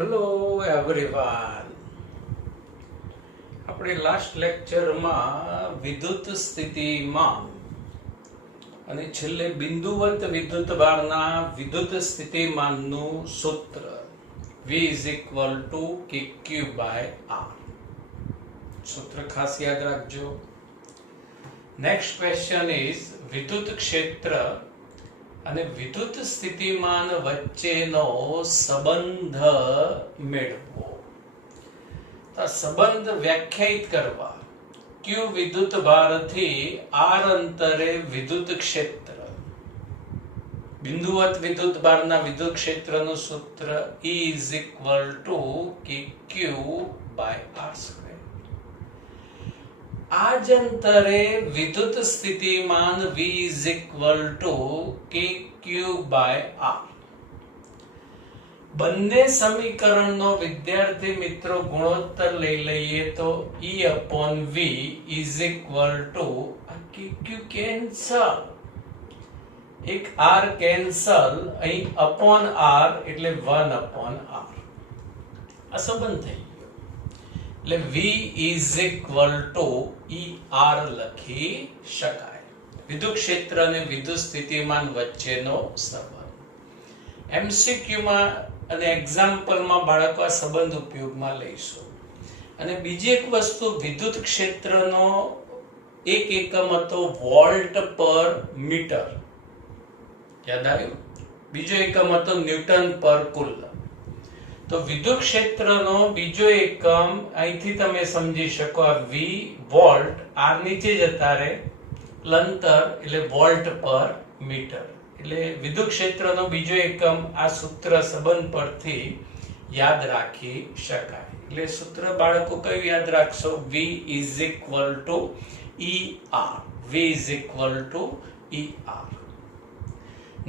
Hello everyone. આપણે last લેક્ચરમાં વિદ્યુત સ્થિતિમાન અને છેલ્લે બિંદુવત વિદ્યુતભારના વિદ્યુત સ્થિતિમાનનું સૂત્ર V is equal to KQ by R. સૂત્ર ખાસ યાદ રાખજો. નેક્સ્ટ ક્વેશ્ચન ઇઝ વિદ્યુત ક્ષેત્ર અને વિદ્યુત સ્થિતિમાન વચ્ચેનો સંબંધ મેળવો. તો સંબંધ વ્યાખ્યાયિત કરવા. Q વિદ્યુત ભારથી R અંતરે વિદ્યુત ક્ષેત્ર, બિંદુવત વિદ્યુત ભારના વિદ્યુત ક્ષેત્રનું સૂત્ર E is equal to KQ by R square. આ જ અંતરે વિદ્યુત સ્થિતિમાન V is equal to KQ by R. બંને સમીકરણનો વિદ્યાર્થી મિત્રો ગુણોત્તર લઈ લઈએ તો E upon V is equal to KQ cancel, એક R કેન્સલ, અહીં upon R એટલે 1 upon R. આ સંબંધ થઈ ગયો. એટલે V is equal to ER લખી શકાય. વિદ્યુત ક્ષેત્ર અને વિદ્યુત સ્થિતિમાન વચ્ચેનો સંબંધ. MCQ માં અને એક્ઝામ્પલમાં બાળકો આ સંબંધ ઉપયોગમાં લઈશું. અને બીજી એક વસ્તુ, વિદ્યુત ક્ષેત્રનો એક એકમ હતો વોલ્ટ પર મીટર, યાદ આવ્યું? બીજો એકમ હતો ન્યૂટન પર કુલમ. તો વિદ્યુત ક્ષેત્રનો બીજો એકમ અહીંથી તમે સમજી શકો, આ V વોલ્ટ, R નીચે જતા રહે, અંતર એટલે વોલ્ટ પર મીટર. એટલે વિદ્યુત ક્ષેત્રનો બીજો એકમ આ સૂત્ર સંબંધ પરથી યાદ રાખી શકાય. એટલે સૂત્ર બાળકો કયું યાદ રાખશો? V is equal to ER. V is equal to ER.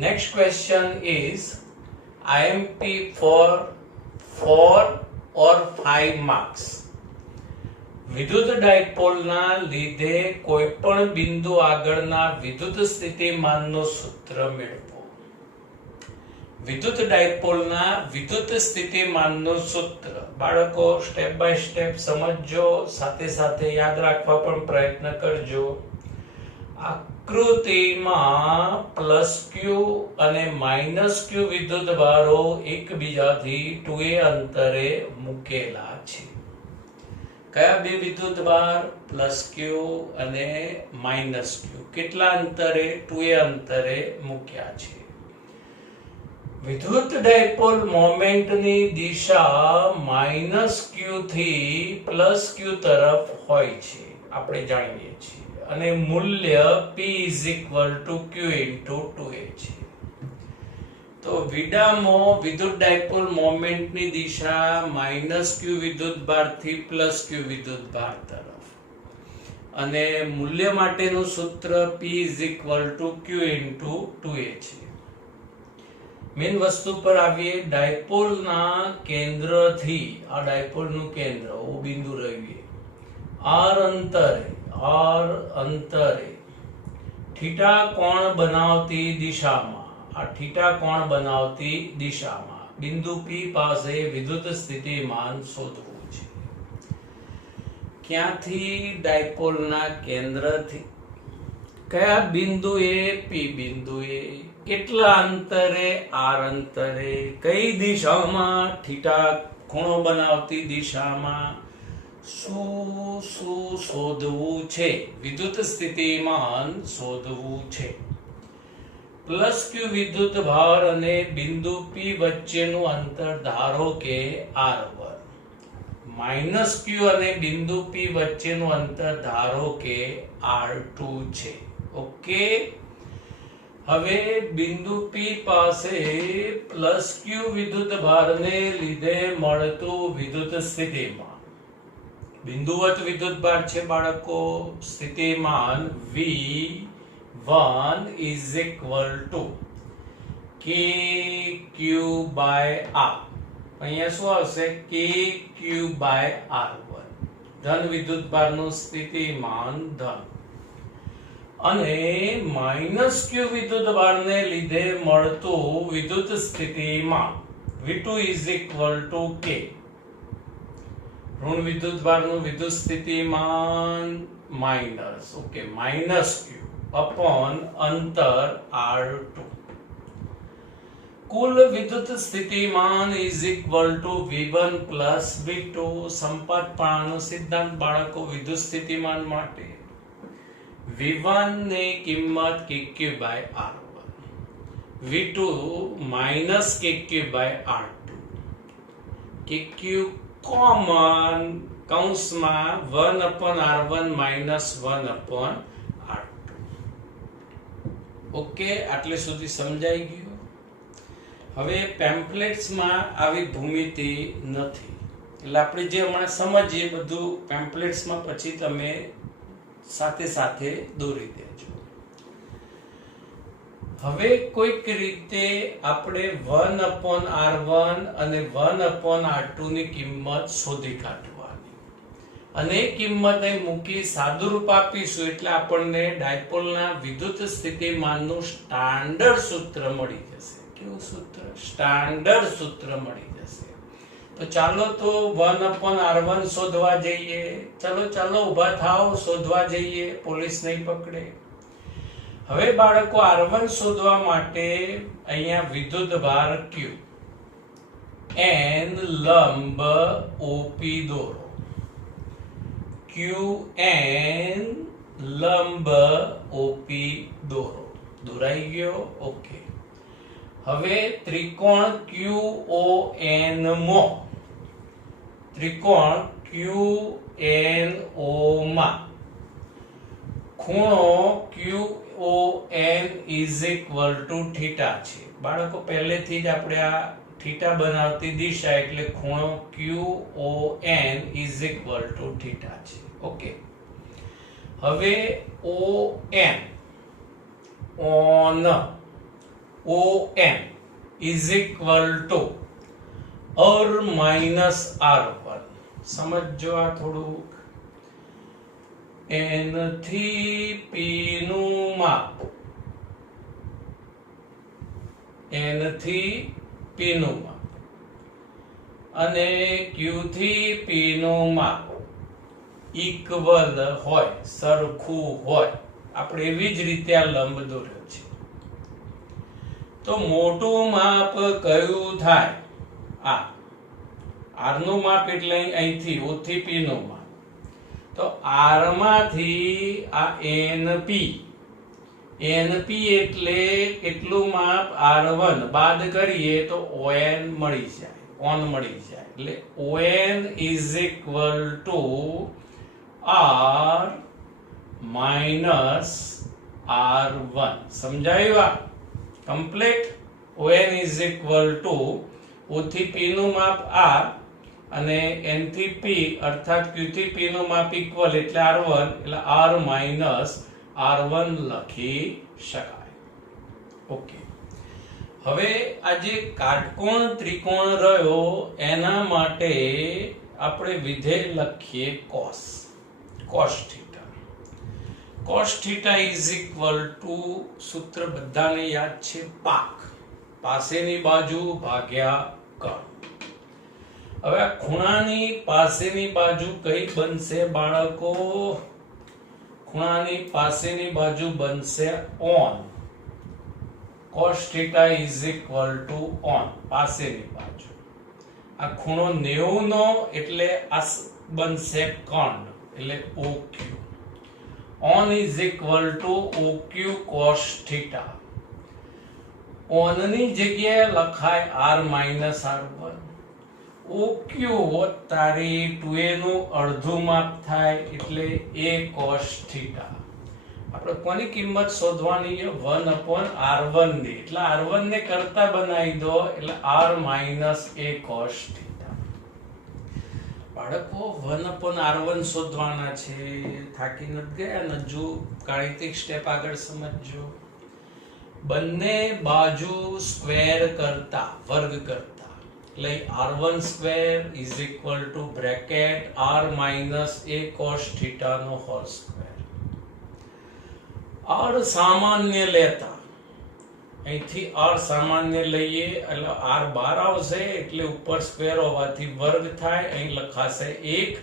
Next question is IMP for 4 or 5 marks. વિદ્યુત ડાયપોલના લીધે કોઈપણ બિંદુ આગળના વિદ્યુત સ્થિતિમાનનું સૂત્ર મેળવો. વિદ્યુત ડાયપોલના વિદ્યુત સ્થિતિમાનનું સૂત્ર બાળકો સ્ટેપ બાય સ્ટેપ સમજજો, સાથે સાથે યાદ રાખવા પણ પ્રયત્ન કરજો. આકૃતિમાં +Q અને -Q વિદ્યુત ભારો એકબીજાથી 2a અંતરે મૂકેલા છે. કયા બે વિદ્યુત ભાર? +Q અને -Q. કેટલા અંતરે? 2a અંતરે મૂક્યા છે. વિદ્યુત ડાયપોલ મોમેન્ટની દિશા -Q થી +Q તરફ હોય છે, આપણે જાણીએ છીએ. અને મૂલ્ય P is equal to Q into 2a છે. તો વિડામો વિદ્યુત ડાયપોલ મોમેન્ટની દિશા -Q વિદ્યુત ભારથી +Q વિદ્યુત ભાર તરફ. અને મૂલ્ય માટેનું સૂત્ર P is equal to Q into 2a છે. મેઇન વસ્તુ પર આવીએ. ડાયપોલના કેન્દ્રથી, આ ડાયપોલનું કેન્દ્ર O બિંદુ રહીએ, R અંતરે થીટા કોણ બનાવતી દિશામાં, આ થીટા કોણ બનાવતી દિશામાં બિંદુ P પાસે વિદ્યુત સ્થિતિમાન શોધવું છે. ક્યાંથી? ડાયપોલના કેન્દ્રથી. કયા બિંદુએ? P બિંદુએ. કેટલા અંતરે? R અંતરે. કઈ દિશામાં? થીટા ખૂણો બનાવતી દિશામાં. શું શોધવું છે? વિદ્યુત સ્થિતિમાન શોધવું છે. +Q વિદ્યુત ભાર અને બિંદુ P વચ્ચેનું અંતર ધારો કે R1. -Q અને બિંદુ P વચ્ચેનું અંતર ધારો કે R2 છે. ઓકે. હવે બિંદુ P પાસે +Q વિદ્યુત ભારને લીધે મળતું વિદ્યુત સ્થિતિમાન. બિંદુવત વિદ્યુત ભાર છે બાળકો. સ્થિતિમાન V1 is equal to KQ by R. અહીંયા શું આવશે? KQ by R1. ધન વિદ્યુત ભારનું સ્થિતિમાન ધન. અને -Q વિદ્યુત ભારને લીધે મળતું વિદ્યુત સ્થિતિમાન V2 is equal to K. ઋણ વિદ્યુતભારનું વિદ્યુત સ્થિતિમાન માઇનસ માઇનસ Q અપોન અંતર R2. કુલ વિદ્યુત સ્થિતિમાન is equal to V1 plus V2. સંપાતપાળાનો સિદ્ધાંત બાળકો વિદ્યુત સ્થિતિમાન માટે V1 ની કિંમત KQ by R1, V2 minus KQ by R2, KQ common કૌંસમાં 1 upon R1 minus 1 upon R2. Okay, આટલે સુધી સમજાઈ ગયું. હવે પેમ્પલેટ્સમાં આવી ભૂમિતિ નથી, એટલે આપણે જે હમણાં સમજીએ બધું પેમ્પલેટ્સમાં પછી તમે સાથે સાથે દોરી દેજો. હવે કોઈક રીતે આપણે 1 upon R1 અને 1 upon R2 ની કિંમત શોધી કાઢવાની, અને એ કિંમત અહીં મૂકી સાદુરૂપ આપીશું એટલે આપણને ડાયપોલના વિદ્યુત સ્થિતિમાનનું સ્ટાન્ડર્ડ સૂત્ર મળી જશે. કેવું સૂત્ર? સ્ટાન્ડર્ડ સૂત્ર મળી જશે. તો ચાલો તો 1 upon R1 શોધવા જઈએ. ચાલો ઊભા થાઓ, શોધવા જઈએ, પોલીસ નહીં પકડે. હવે બાળકો R1 શોધવા માટે અહીંયા વિદ્યુત ભાર Q, N લંબ OP દોરો. QN લંબ OP દોરો. દોરાઈ ગયો? ઓકે. હવે ત્રિકોણ QON માં, ત્રિકોણ QNO માં ખૂણો QON is equal to theta છે. બાળકો પહેલેથી જ આપણે આ થીટા બનાવતી દિશા એટલે ખૂણો QON is equal to theta છે. ઓકે. હવે ON is equal to or minus R1. સમજો આ થોડું. N થી P નું માપ, N થી P નું માપ અને Q થી P નું માપ ઇક્વલ હોય, સરખું હોય. આપણે એવી જ રીતે આ લંબ દોર્યો છે. તો મોટું માપ કયું થાય? આ R નું માપ એટલે અહીંથી O થી P નું માપ. તો R માંથી આ NP એટલે કેટલું માપ? R1 બાદ કરીએ તો ON મળી જાય. એટલે ON is equal to R minus R1. સમજાયું? આ complete. ON is equal to O થી P નું માપ R અને N થી P અર્થાત Q થી P નું માપ ઇક્વલ એટલે R1, એટલે R minus R1 લખી શકાય. ઓકે. હવે આ જે કાટકોણ ત્રિકોણ રહ્યો એના માટે આપણે વિધેય લખીએ cos theta. cos theta is equal to, સૂત્ર બધાને યાદ છે, પાસેની બાજુ ભાગ્યા કર્ણ. હવે આ ખૂણાની પાસેની બાજુ કઈ બનશે બાળકો? ખૂણાની પાસેની બાજુ બનશે on. cos theta is equal to on, પાસેની બાજુ. આ ખૂણો 90 નો એટલે આ બનશે કર્ણ એટલે OQ. on is equal to OQ cos theta. on ની જગ્યાએ લખાય R minus R1. OQ તારી 2a નું અડધું માપ થાય એટલે A cos theta. આપણે કોની કિંમત શોધવાની છે? 1 upon R1 ની. એટલે R1 ને કરતા બનાવી દો એટલે R minus A cos theta. બાળકો 1 upon R1 શોધવાના છે. થાકી નથી ગયા ને? જો ગાણિતિક સ્ટેપ આગળ સમજજો. બંને બાજુ સ્ક્વેર કરતા, વર્ગ કરતા, એટલે R1 square is equal to bracket R minus A cos theta no whole square. R સામાન્ય લેતા અહીંથી r સામાન્ય લઈએ એટલે r બહાર આવશે એટલે ઉપર સ્ક્વેર હોવાથી વર્ગ થાય, અહીં લખાશે 1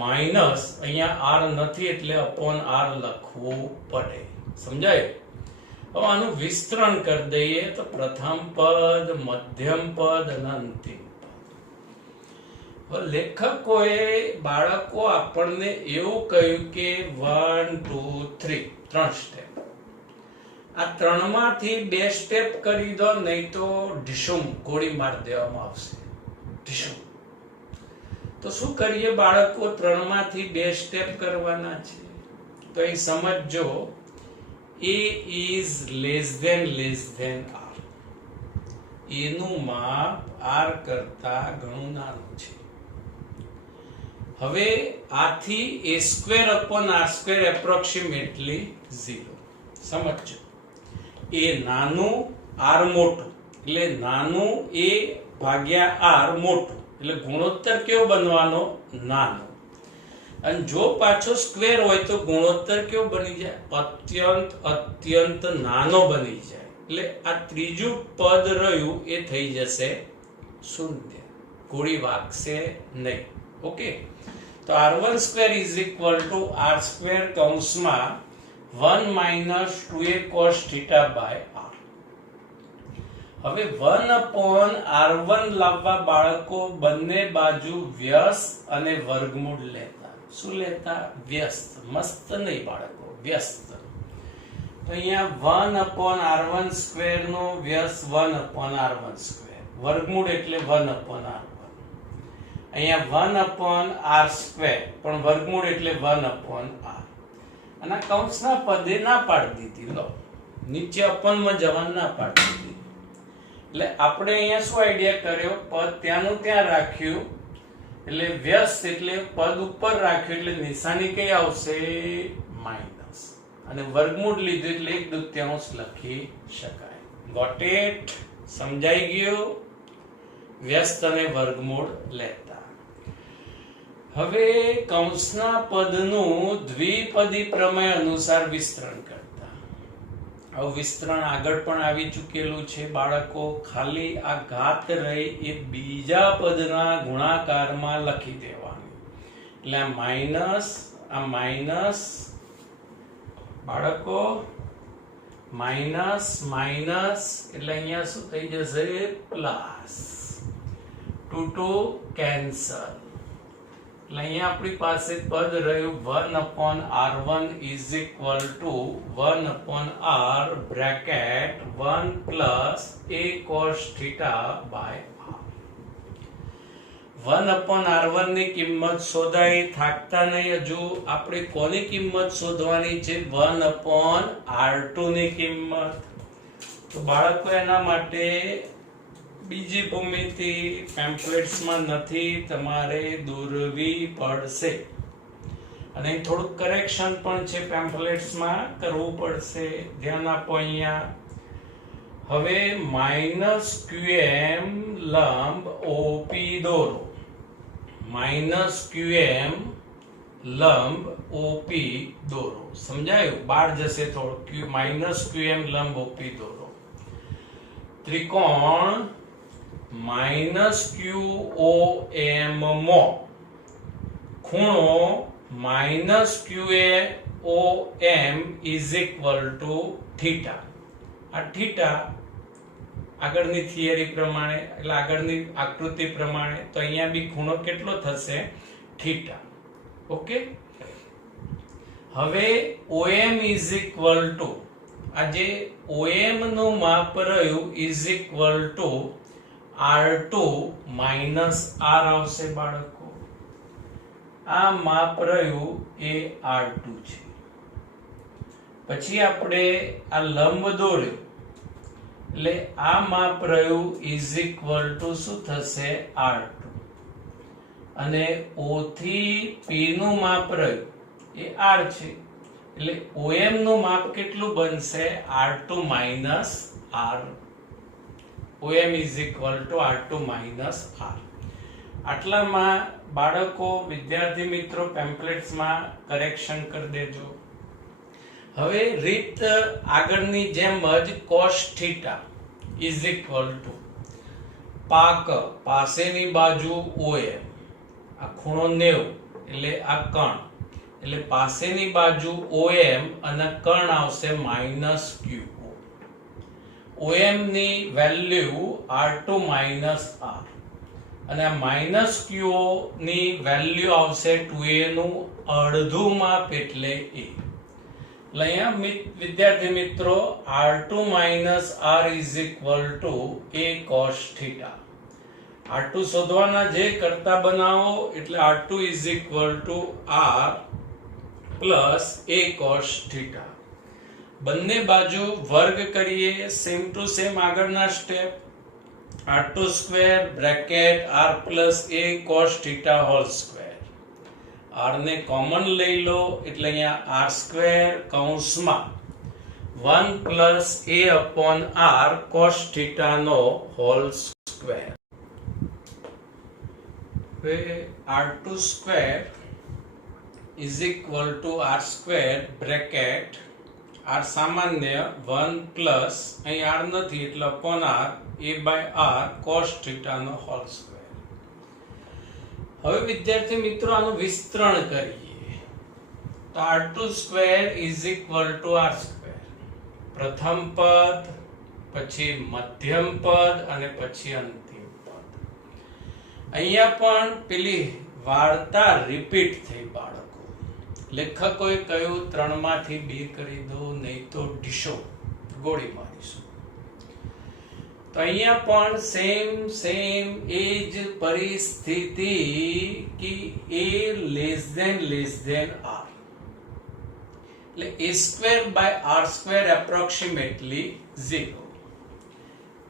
માઇનસ અહીંયા r નથી એટલે અપોન r લખવું પડે. સમજાય? હવે આનું વિસ્તરણ કરી દઈએ તો પ્રથમ પદ, મધ્યમ પદ અને અંતિમ પદ. લેખકોએ બાળકો આપણને એવું કહ્યું કે 1 2 3 ત્રણ સ્ટેપ, આ ત્રણમાંથી બે સ્ટેપ કરી દો, નહીં તો ઢીસુમ ગોળી મારી દેવામાં આવશે. ઢીસુમ. તો શું કરીએ બાળકો, ત્રણમાંથી બે સ્ટેપ કરવાના છે. તો અહીં સમજો, a is less than r. એનું માપ r કરતા ઘણું નાનું છે. હવે આથી a square upon r square approximately 0. સમજો, a નાનું r મોટું, એટલે નાનું a ભાગ્યા r મોટું, એટલે ગુણોત્તર કેવો બનવાનો? નાનો. અને જો પાછો સ્ક્વેર હોય તો ગુણોત્તર કેવો બની જાય? અત્યંત નાનો બની જાય. એટલે આ ત્રીજું પદ રહ્યું એ થઈ જશે શૂન્ય, ગોળી વાગશે નહીં. ઓકે, તો r1 square is equal to r square કૌંસમાં 1 minus 2a cos theta by r. હવે 1 upon r1 લાવવા બાળકો બંને બાજુ વ્યસ્ત અને વર્ગમૂળ લેતા. શું લેતા? વ્યસ્ત. મસ્ત નહીં બાળકો, વ્યસ્ત. તો અહીંયા 1 upon r1 square નો વ્યસ્ત 1 upon r1 square, વર્ગમૂળ એટલે 1 upon r1. અહીંયા 1 upon r square પણ વર્ગમૂળ એટલે 1 upon r. અને કૌંસના પદે ના પાડી દીધી. લો, નીચે અપનમાં જવાનું ના પાડી દીધી. એટલે આપણે અહીંયા શું આઈડિયા કર્યો, પદ ત્યાંનું ત્યાં રાખ્યું, એટલે વ્યસ્ત એટલે પદ ઉપર રાખ્યું, એટલે નિશાની કઈ આવશે? માઇનસ. અને વર્ગમૂળ લીધું એટલે 1/2 લખી શકાય. Got it? સમજાઈ ગયું? વ્યસ્ત અને વર્ગમૂળ લેતા. હવે કૌંસના પદનું દ્વિપદી પ્રમેય અનુસાર વિસ્તરણ કરતા. હવે વિસ્તરણ આગળ પણ આવી ચૂકેલું છે બાળકો. ખાલી આ ઘાત રહી એ બીજા પદના ગુણાકારમાં લખી દેવાની. એટલે આ માઇનસ બાળકો, માઇનસ એટલે અહીંયા શું થઈ જશે? પ્લસ. 2 કેન્સલ. એટલે અહીંયા આપણી પાસે પદ રહ્યું 1 upon r1 is equal to 1 upon r bracket 1 plus a cos theta by r. 1 upon r1 ની કિંમત શોધાઈ, થાકતા નહીં હજુ. આપણે કોની કિંમત શોધવાની છે? 1 upon r2 ની કિંમત. તો બાળકો એના માટે બીજી ભૂમિતિ પેમ્પલેટ્સમાં નથી, તમારે દોરવી પડશે. અને થોડુંક કરેક્શન પણ છે, પેમ્પલેટ્સમાં કરવું પડશે. ધ્યાન આપો અહીંયા. હવે -qm લંબ OP દોરો. -qm લંબ OP દોરો. સમજાયું? બહાર જશે થોડું. -qm લંબ OP દોરો. ત્રિકોણ -QOM માં ખૂણો -QOM is equal to theta. આ થીટા આગળની થિયરી પ્રમાણે, એટલે આગળની આકૃતિ પ્રમાણે, તો અહીંયા બી ખૂણો કેટલો થશે? થીટા. ઓકે, હવે OM is equal to, આ જે OM નું માપ રહ્યું is equal to R2 minus R આવશે બાળકો. આ માપ રહ્યું એ R2 છે. પછી આપણે આ લંબ દોર્યો, એટલે આ માપ રહ્યું is equal to શું થશે? R2. અને O થી P નું માપ રહ્યું એ R છે, એટલે OM નું માપ કેટલું બનશે? R2 minus R. OM is equal to R2 minus R. આટલામાં બાળકો, વિદ્યાર્થી મિત્રો, પેમ્પલેટ્સમાં કરેક્શન કરી દેજો. હવે રીત આગળની જેમ જ cos theta is equal to પાસેની બાજુ OM, આ ખૂણો 90 એટલે આ કર્ણ, એટલે પાસેની બાજુ OM અને કર્ણ આવશે -QO. OM ની વેલ્યુ R2 - R અને આ -QO ની વેલ્યુ આવશે 2A નું અડધું માપ એટલે A. એટલે અહીંયા વિદ્યાર્થી મિત્રો R2 - R is equal to A cos theta. R2 શોધવાના જે કરતા બનાવો એટલે R2 is equal to R plus A cos theta. બંને બાજુ વર્ગ કરીએ, સેમ ટુ સેમ આગળના step. R2 square bracket R plus A cos theta whole square. R ને કોમન લઈ લો એટલે અહીંયા R square કૌંસમાં 1 plus A upon R cos theta no whole square. હવે R2 square is equal to R square bracket R સામાન્ય 1 plus અહીં R નથી એટલે upon R A by R cos theta no whole square. હવે વિદ્યાર્થી મિત્રો આનું વિસ્તરણ કરીએ તો R2 square is equal to R square. પ્રથમ પદ, પછી મધ્યમ પદ અને પછી અંતિમ પદ. અહીંયા પણ પેલી વાર્તા રિપીટ થઈ બાળકો. લેખકોએ કહ્યું 3 માંથી 2 કરી દો, નહીં તો ડીશો ગોળી મારીશું. તો અહીંયા પણ સેમ એ જ પરિસ્થિતિ કે A less than R. એટલે A square by R square approximately 0.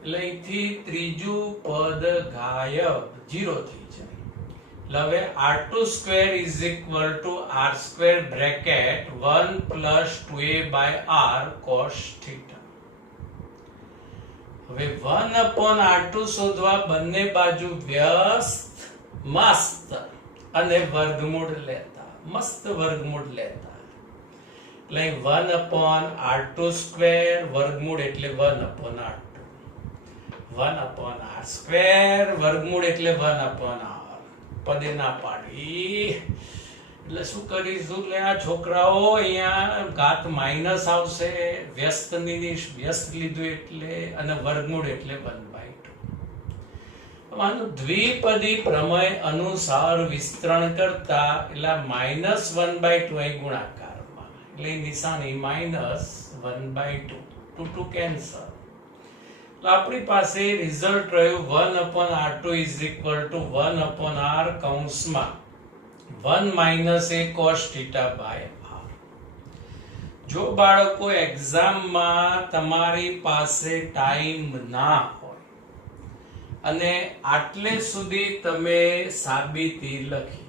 એટલે અહીંથી ત્રીજું પદ ગાયબ, 0 થઈ જાય. એટલે હવે R2 square is equal to R square bracket 1 plus 2A by R cos theta. હવે 1 upon R2 શોધવા બંને બાજુ વ્યસ્ત મસ્ત અને વર્ગમૂળ લેતા, મસ્ત વર્ગમૂળ લેતા. એટલે 1 upon R2 square વર્ગમૂળ એટલે 1 upon R2, 1 upon R square વર્ગમૂળ એટલે 1 upon R. પદે ના પાડી એટલે શું કરીશું? એટલે આ છોકરાઓ અહીંયા ઘાત માઇનસ આવશે, વ્યસ્તની વ્યસ્ત લીધું એટલે, અને વર્ગમૂળ એટલે 1/2. આનું દ્વિપદી પ્રમેય અનુસાર વિસ્તરણ કરતા એટલે -1/2 અહીં ગુણાકારમાં, એટલે નિશાની -1/2, 2 કેન્સલ. તો આપણી પાસે રિઝલ્ટ રહ્યું 1 upon R2 is equal to 1 upon R કૌંસમાં 1 minus A cos theta by R. જો બાળકો એક્ઝામમાં તમારી પાસે ટાઈમ ના હોય અને આટલે સુધી તમે સાબિતી લખી,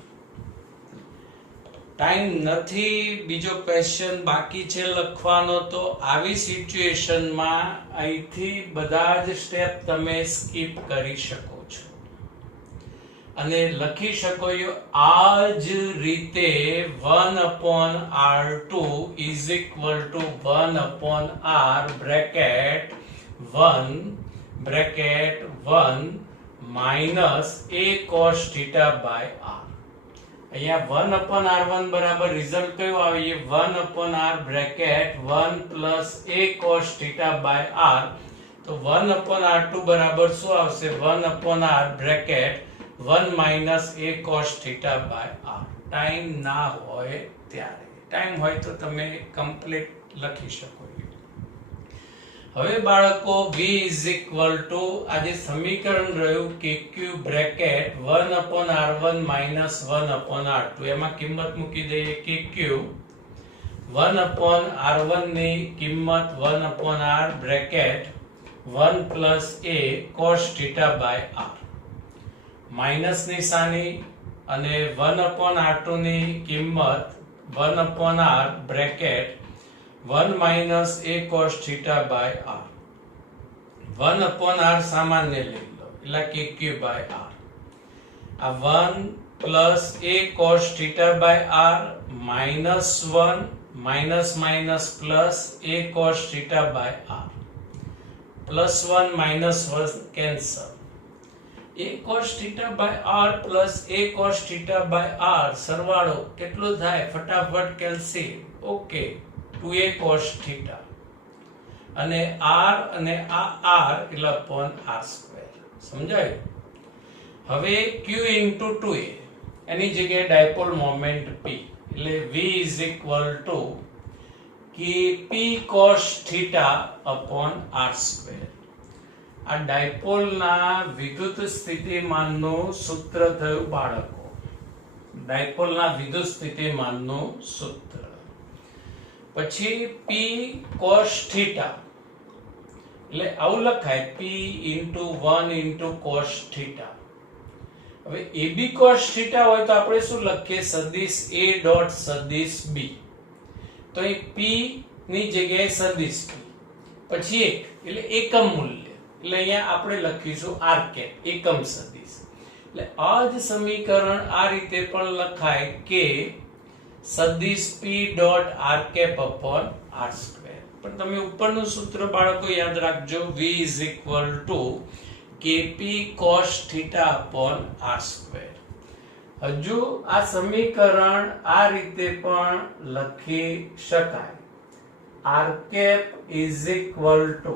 ટાઈમ નથી, બીજો ક્વેશ્ચન બાકી છે લખવાનો, તો આવી સિચ્યુએશનમાં અહીંથી બધા જ સ્ટેપ તમે સ્કીપ કરી શકો છો અને લખી શકો આ જ રીતે 1 upon R2 is equal to 1 upon R bracket 1 minus A cos theta by R. અહીંયા 1 upon R1 બરાબર રિઝલ્ટ કયું આવે? 1 upon R bracket 1 plus A cos theta by R. તો 1 upon R2 બરાબર શું આવશે? 1 upon R bracket 1 minus A cos theta by R. Time ના હોય ત્યારે, ટાઈમ હોય તો તમે કમ્પ્લીટ લખી શકો. હવે બાળકો V is equal to આ જે સમીકરણ રહ્યું KQ bracket 1 upon R1 minus 1 upon R2, એમાં કિંમત મૂકી દઈએ. KQ 1 upon R1 ની કિંમત 1 upon R bracket 1 plus A cos theta by R, minus નિશાની, અને 1 upon R2 ની કિંમત 1 upon R bracket 1 minus A cos theta by R. 1 upon R સામાન્ય લઈ લો એટલે KQ by R. આ 1 plus A cos theta by R minus 1 minus minus plus a cos theta by r, +1 -1 cancel, a cos theta by r plus a cos theta by r સરવાળો કેટલો થાય ફટાફટ કેલ્સી, okay 2a cos theta અને r અને આ r એટલે upon r square, સમજાયું? હવે q into 2a એની જગ્યાએ ડાયપોલ મોમેન્ટ p એટલે v is equal to kp cos theta upon r square. આ ડાયપોલના વિદ્યુત સ્થિતિમાનનું સૂત્ર થયું બાળકો, ડાયપોલના વિદ્યુત સ્થિતિમાનનું સૂત્ર. પછી p cos theta એટલે આવું લખાય p into 1 into cos theta. હવે ab cos theta હોય તો આપણે શું લખીએ સદિશ a ડોટ સદિશ b, તો અહીં p ની જગ્યાએ સદિશ p પછી 1 એટલે એકમ મૂલ્ય, એટલે અહીંયા આપણે લખીશું r કેપ એકમ સદિશ. એટલે આ જ સમીકરણ આ રીતે પણ લખાય કે સદિશ p dot r cap upon r square. પણ તમે ઉપરનું સૂત્ર બાળકો યાદ રાખજો, v is equal to kp cos theta upon r square. હજુ આ સમીકરણ આ રીતે પણ લખી શકાય, r cap is equal to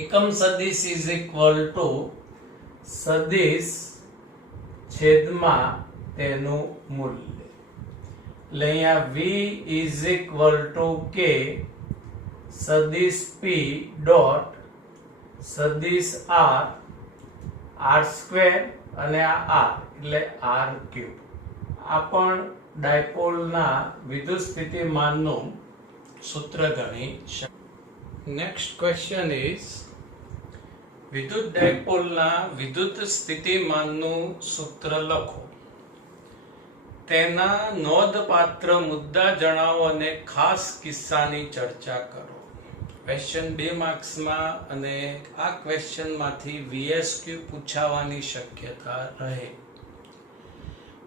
એકમ સદિશ is equal to સદિશ છેદમાં તેનું મૂલ્ય. એટલે અહીંયા v is equal to k સદિશ p ડોટ સદિશ r r સ્ક્વેર અને આ r એટલે r ક્યુબ. આ પણ ડાયપોલના વિદ્યુત સ્થિતિમાનનું સૂત્ર ગણી શકાય. નેક્સ્ટ ક્વેશ્ચન ઇઝ વિદ્યુત ડાયપોલના વિદ્યુત સ્થિતિમાનનું સૂત્ર લખો. તેના નોંધપાત્ર મુદ્દા જણાવો અને ખાસ કિસ્સાની ચર્ચા કરો. ક્વેશ્ચન 2 માર્ક્સમાં અને આ ક્વેશ્ચનમાંથી VSQ પૂછાવાની શક્યતા રહે.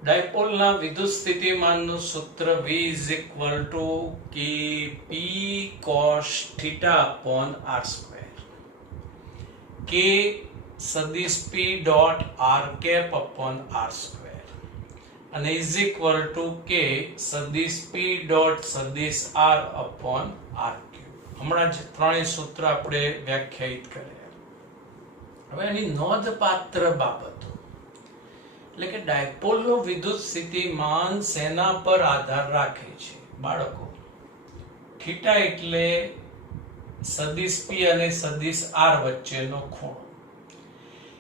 ડાયપોલના વિદ્યુત સ્થિતિમાનનું સૂત્ર V is equal to kp cos theta upon r square, k સદિશ p dot r cap upon r square અને is equal to k સદિશ p dot સદિશ r upon r cube. હમણાં જ ત્રણેય સૂત્ર આપણે વ્યાખ્યાયિત કર્યા. હવે એની નોંધપાત્ર બાબતો એટલે કે ડાયપોલનું વિદ્યુત સ્થિતિમાન શેના પર આધાર રાખે છે બાળકો? થીટા એટલે સદિશ p અને સદિશ r વચ્ચેનો ખૂણો.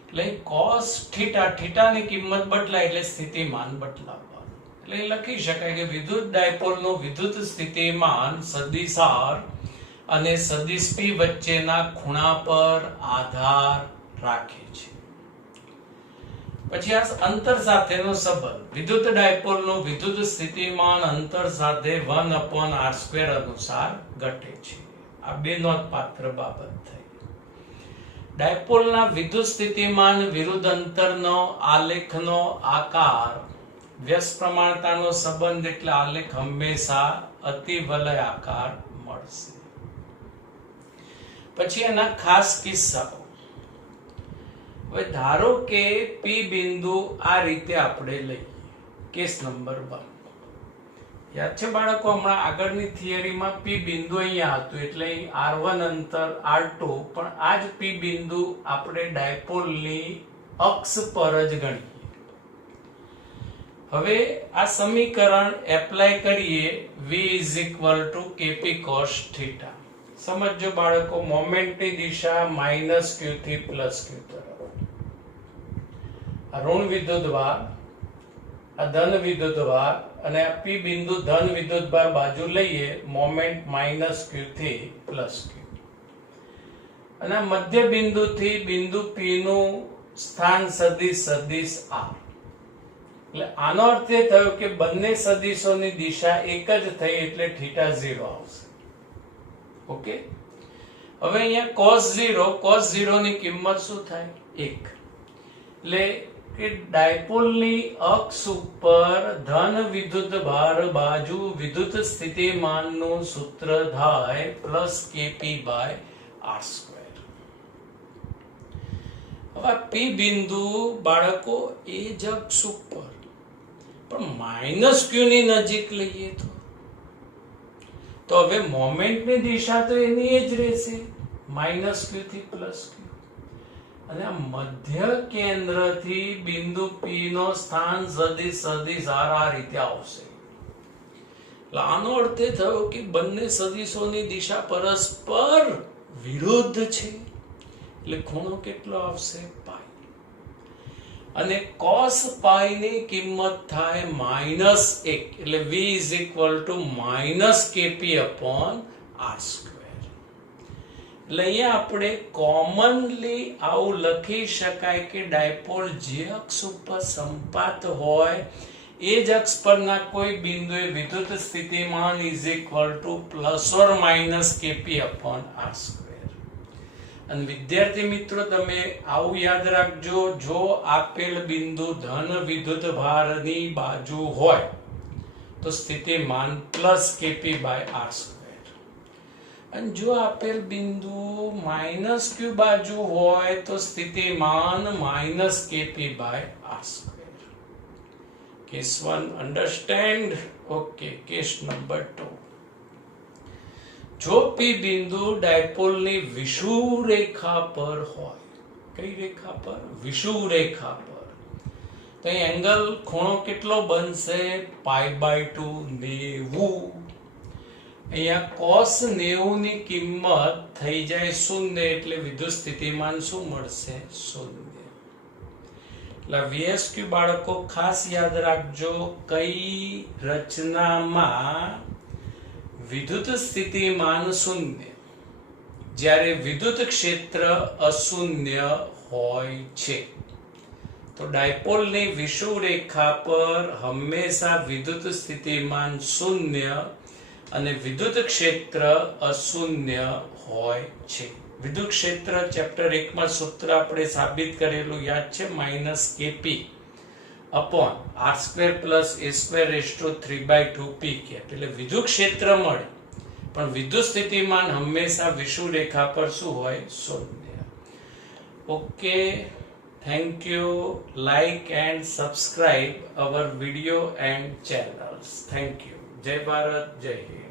એટલે cos થીટા, થીટાની કિંમત બદલાય એટલે સ્થિતિમાન બદલાવવાનું. એટલે લખી શકાય કે વિદ્યુત ડાયપોલનું વિદ્યુત સ્થિતિમાન સદિશ r અને સદિશ p વચ્ચેના ખૂણા પર આધાર રાખે છે. પછી આ અંતર સાથેનો સંબંધ, વિદ્યુત ડાયપોલનું વિદ્યુત સ્થિતિમાન અંતર સાથે 1/r² અનુસાર ઘટે છે. આ બે નોંધપાત્ર બાબત થઈ. ડાયપોલના વિદ્યુત સ્થિતિમાન વિરુદ્ધ અંતરનો આલેખનો આકાર વ્યસ્ત પ્રમાણતાનો સંબંધ એટલે આલેખ હંમેશા અતિવલય આકાર મળશે. પછી એના ખાસ કિસ્સાઓ. હવે ધારો કે P બિંદુ આ રીતે આપણે લઈએ, કેસ નંબર 1. યાદ છે બાળકો, હમણાં આગળની થિયરીમાં P બિંદુ અહીંયા હતું એટલે R1 અંતર R2, પણ આ જ P બિંદુ આપણે ડાયપોલની અક્ષ પર જ ગણીએ. હવે આ સમીકરણ એપ્લાય કરીએ, V is equal to kp cos theta. સમજો બાળકો, મોમેન્ટની દિશા -q થી +q તરફ. આ ઋણ વિદ્યુતભાર, આ ધન વિદ્યુતભાર અને આ P બિંદુ ધન વિદ્યુતભાર બાજુ લઈએ, મોમેન્ટ -q થી +q. અને આ મધ્ય બિંદુથી બિંદુ P નું સ્થાન સદિશ સદિશ r. એટલે આનો અર્થ એ થયો કે બંને સદિશોની દિશા એક જ થઈ એટલે θ 0 આવશે. ઓકે. હવે અહીંયા cos 0 ની કિંમત શું થાય? 1. એટલે કે ડાયપોલની અક્ષ ઉપર ધન વિદ્યુત ભાર બાજુ વિદ્યુત સ્થિતિમાનનું સૂત્ર થાય plus kp by r square. હવે પી બિંદુ બાળકો એ જ અક્ષ ઉપર પણ માઇનસ ક્યુ ની નજીક લઈએ તો હવે મોમેન્ટની દિશા તો એની એ જ રહેશે, માઇનસ ક્યુ થી પ્લસ ક્યુ. અને આ મધ્ય કેન્દ્રથી બિંદુ પી નો સ્થાન સદિશ આ રીતે આવશે. એટલે આનો અર્થ એ થયો કે બંને સદિશોની દિશા પરસ્પર વિરુદ્ધ છે. એટલે ખૂણો કેટલો આવશે? પાઈ. અને cos પાઈ ની કિંમત થાય -1 એટલે v is equal to -kp upon r square. એટલે અહીંયા આપણે કોમનલી આવું લખી શકાય કે ડાયપોલ જે અક્ષ ઉપર સંપાત હોય એ જ અક્ષ પરના કોઈ બિંદુએ વિદ્યુત સ્થિતિમાન is equal to ±kp upon r square. અને વિદ્યાર્થી મિત્રો તમે આવું યાદ રાખજો, જો આપેલ બિંદુ ધન વિદ્યુત ભારની બાજુ હોય તો સ્થિતિમાન +kp by r square. અને જો આપેલ બિંદુ -q બાજુ હોય તો સ્થિતિમાન -kp by r square. Case 1 understand? Okay, case number 2. જો પી બિંદુ ડાયપોલની વિષુવ રેખા પર હોય, કઈ રેખા પર? વિષુવ રેખા પર, તો એંગલ ખૂણો કેટલો બનશે? π/2 90. અહીંયા cos 90 ની કિંમત થઈ જાય 0 એટલે વિદ્યુત સ્થિતિમાન શું મળશે? 0. એટલે VSQ બાળકો ખાસ યાદ રાખજો, કઈ રચનામાં વિદ્યુત સ્થિતિમાન 0 જ્યારે વિદ્યુત ક્ષેત્ર અશૂન્ય હોય છે. તો ડાયપોલની વિષુવ રેખા પર હંમેશા વિદ્યુત સ્થિતિમાન 0 અને વિદ્યુત ક્ષેત્ર અશૂન્ય હોય છે. વિદ્યુત ક્ષેત્ર ચેપ્ટર 1 માં સૂત્ર આપણે સાબિત કરેલું યાદ છે, -kp upon r² + a²3/2p. એટલે વિદ્યુત ક્ષેત્ર મળે પણ વિદ્યુત સ્થિતિમાન હંમેશા વિષુવ રેખા પર શું હોય? 0. Okay, thank you. Like and subscribe hour video and channels. Thank you. જય ભારત, જય હિન્દ.